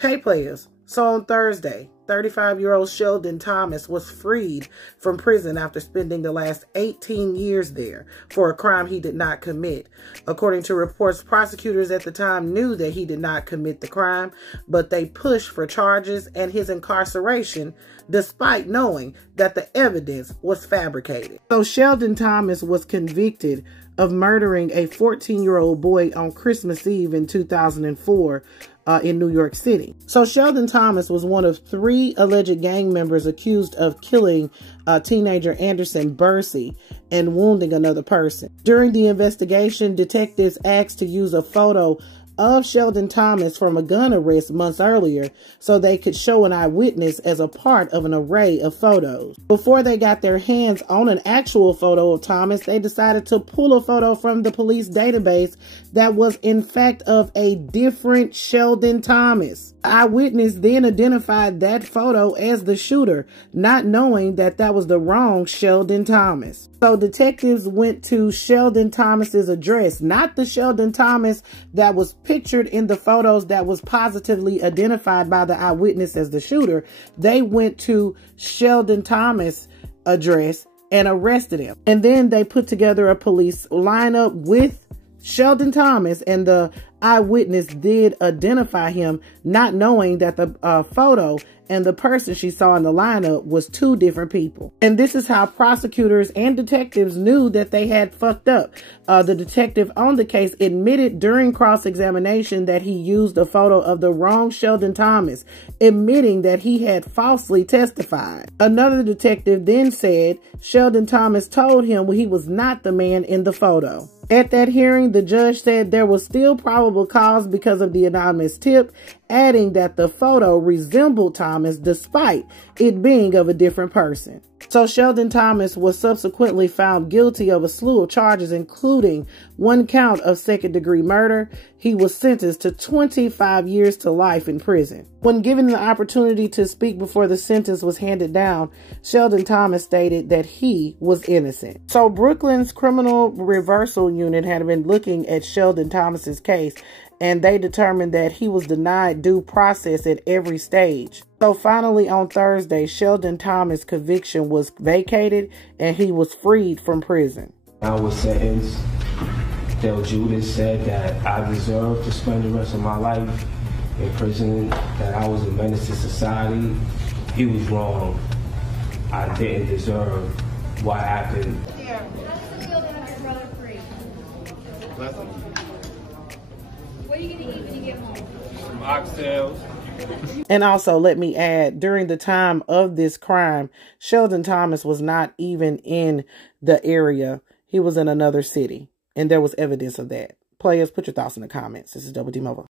Hey players, so on Thursday, 35-year-old Sheldon Thomas was freed from prison after spending the last 18 years there for a crime he did not commit. According to reports, prosecutors at the time knew that he did not commit the crime, but they pushed for charges and his incarceration despite knowing that the evidence was fabricated. So Sheldon Thomas was convicted of murdering a 14-year-old boy on Christmas Eve in 2004 in New York City. So Sheldon Thomas was one of 3 alleged gang members accused of killing teenager Anderson Bursey and wounding another person. During the investigation, detectives asked to use a photo of Sheldon Thomas from a gun arrest months earlier so they could show an eyewitness as a part of an array of photos. Before they got their hands on an actual photo of Thomas, they decided to pull a photo from the police database that was in fact of a different Sheldon Thomas. The eyewitness then identified that photo as the shooter, not knowing that that was the wrong Sheldon Thomas. So detectives went to Sheldon Thomas's address, not the Sheldon Thomas that was pictured in the photos that was positively identified by the eyewitness as the shooter. They went to Sheldon Thomas' address and arrested him. And then they put together a police lineup with Sheldon Thomas, and the eyewitness did identify him, not knowing that the photo and the person she saw in the lineup was 2 different people. And this is how prosecutors and detectives knew that they had fucked up. The detective on the case admitted during cross-examination that he used a photo of the wrong Sheldon Thomas, admitting that he had falsely testified. Another detective then said Sheldon Thomas told him he was not the man in the photo. At that hearing, the judge said there was still probable cause because of the anonymous tip, adding that the photo resembled Thomas despite it being of a different person. So Sheldon Thomas was subsequently found guilty of a slew of charges, including 1 count of second-degree murder. He was sentenced to 25 years to life in prison. When given the opportunity to speak before the sentence was handed down, Sheldon Thomas stated that he was innocent. So Brooklyn's Criminal Reversal Unit had been looking at Sheldon Thomas's case, and they determined that he was denied due process at every stage. So finally on Thursday, Sheldon Thomas' conviction was vacated and he was freed from prison. I was sentenced. Del Judas said that I deserved to spend the rest of my life in prison, that I was a menace to society. He was wrong. I didn't deserve what happened. Yeah. How does it feel to have your brother free? Nothing. What are you going to eat when you get home? Some oxtails. And also, let me add, during the time of this crime, Sheldon Thomas was not even in the area. He was in another city, and there was evidence of that. Players, put your thoughts in the comments. This is Double D Mobile.